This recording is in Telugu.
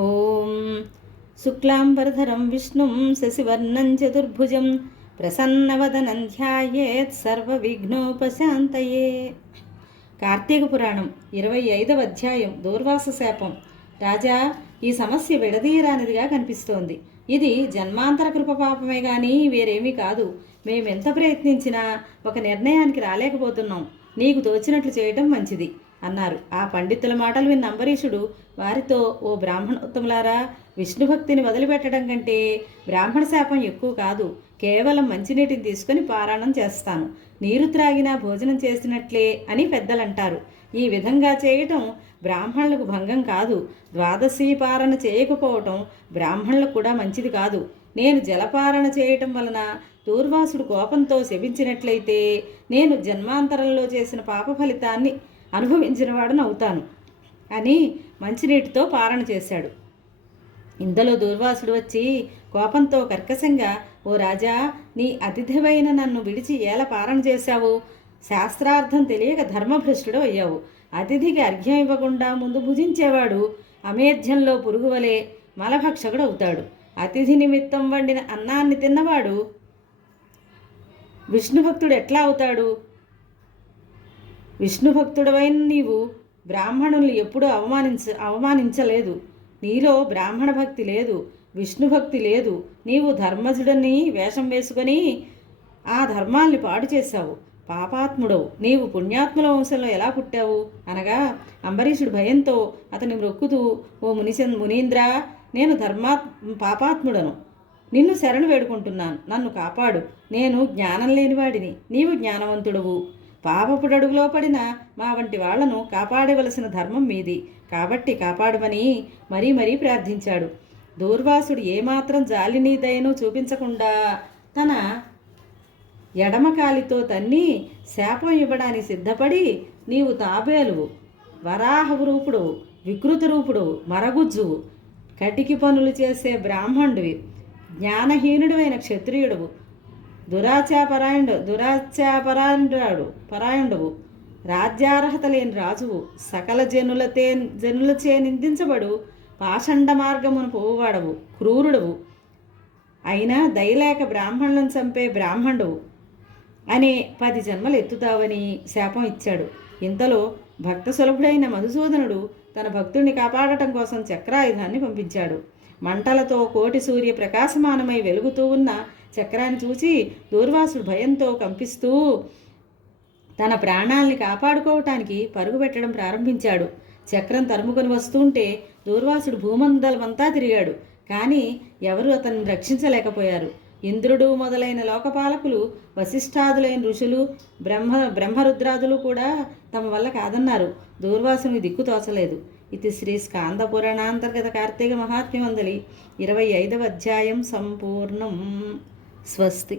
ఓం శుక్లాంబరధరం విష్ణుం శశివర్ణం చతుర్భుజం ప్రసన్నవదనం ధ్యాయేత్ సర్వవిఘ్నోపశాంతయే. కార్తీక పురాణం 25వ అధ్యాయం. దూర్వాస శాపం. రాజా, ఈ సమస్య విడదీయరానిదిగా కనిపిస్తోంది. ఇది జన్మాంతర కృపపాపమే గాని వేరేమీ కాదు. మేమెంత ప్రయత్నించినా ఒక నిర్ణయానికి రాలేకపోతున్నాం. నీకు తోచినట్లు చేయటం మంచిది అన్నారు. ఆ పండితుల మాటలు విన్న అంబరీషుడు వారితో, ఓ బ్రాహ్మణోత్తములారా, విష్ణుభక్తిని వదిలిపెట్టడం కంటే బ్రాహ్మణ శాపం ఎక్కువ కాదు. కేవలం మంచినీటిని తీసుకుని పారాయణం చేస్తాను. నీరు త్రాగినా భోజనం చేసినట్లే అని పెద్దలంటారు. ఈ విధంగా చేయటం బ్రాహ్మణులకు భంగం కాదు. ద్వాదశీ పారణ చేయకపోవటం బ్రాహ్మణులకు కూడా మంచిది కాదు. నేను జలపారణ చేయటం వలన దూర్వాసుడు కోపంతో శపించినట్లయితే నేను జన్మాంతరంలో చేసిన పాప ఫలితాన్ని అనుభవించిన వాడను అవుతాను అని మంచినీటితో పారణ చేశాడు. ఇంతలో దూర్వాసుడు వచ్చి కోపంతో కర్కశంగా, ఓ రాజా, నీ అతిథివైన నన్ను విడిచి ఏల పారణ చేశావు? శాస్త్రార్థం తెలియక ధర్మభ్రష్టుడు అయ్యావు. అతిథికి అర్ఘ్యం ఇవ్వకుండా ముందు భుజించేవాడు అమేధ్యంలో పురుగువలే మలభక్షకుడు అవుతాడు. అతిథి నిమిత్తం వండిన అన్నాన్ని తిన్నవాడు విష్ణుభక్తుడు ఎట్లా అవుతాడు? విష్ణుభక్తుడవైన నీవు బ్రాహ్మణుల్ని ఎప్పుడూ అవమానించలేదు. నీలో బ్రాహ్మణ భక్తి లేదు, విష్ణుభక్తి లేదు. నీవు ధర్మజుడని వేషం వేసుకొని ఆ ధర్మాల్ని పాడు చేశావు. పాపాత్ముడవు. నీవు పుణ్యాత్ముల వంశంలో ఎలా పుట్టావు అనగా, అంబరీషుడు భయంతో అతని మ్రొక్కుతూ, ఓ మునీంద్ర, నేను పాపాత్ముడను. నిన్ను శరణు వేడుకుంటున్నాను. నన్ను కాపాడు. నేను జ్ఞానం లేనివాడిని, నీవు జ్ఞానవంతుడవు. పాపపుడడుగులో పడిన మా వంటి వాళ్లను కాపాడవలసిన ధర్మం మీది. కాబట్టి కాపాడమని మరీ మరీ ప్రార్థించాడు. దూర్వాసుడు ఏమాత్రం జాలిని దయను చూపించకుండా తన ఎడమకాలితో తన్ని శాపం ఇవ్వడానికి సిద్ధపడి, నీవు తాబేలువు, వరాహ రూపుడు, వికృత రూపుడు, మరగుజ్జువు, కటికి పనులు చేసే బ్రాహ్మణుడివి, జ్ఞానహీనుడైన క్షత్రియుడువు, పరాయణుడవు, రాజ్యార్హత లేని రాజువు, సకల జనులచే నిందించబడు పాషండ మార్గమును పోవాడవు, క్రూరుడవు, అయినా దయలేక బ్రాహ్మణులను చంపే బ్రాహ్మణుడు అనే 10 జన్మలు ఎత్తుతావని శాపం ఇచ్చాడు. ఇంతలో భక్త సులభుడైన మధుసూదనుడు తన భక్తుడిని కాపాడటం కోసం చక్రాయుధాన్ని పంపించాడు. మంటలతో కోటి సూర్య ప్రకాశమానమై వెలుగుతూ ఉన్న చక్రాన్ని చూసి దూర్వాసుడు భయంతో కంపిస్తూ తన ప్రాణాల్ని కాపాడుకోవటానికి పరుగు పెట్టడం ప్రారంభించాడు. చక్రం తరుముకొని వస్తుంటే దూర్వాసుడు భూమండలమంతా తిరిగాడు. కానీ ఎవరూ అతన్ని రక్షించలేకపోయారు. ఇంద్రుడు మొదలైన లోకపాలకులు, వశిష్ఠాదులైన ఋషులు, బ్రహ్మరుద్రాదులు కూడా తమ వల్ల కాదన్నారు. దూర్వాసుని దిక్కు తోచలేదు. ఇది శ్రీ స్కాంద పురాణాంతర్గత కార్తీక మహాత్మ్యమందలి 25వ అధ్యాయం సంపూర్ణం. స్వస్తి.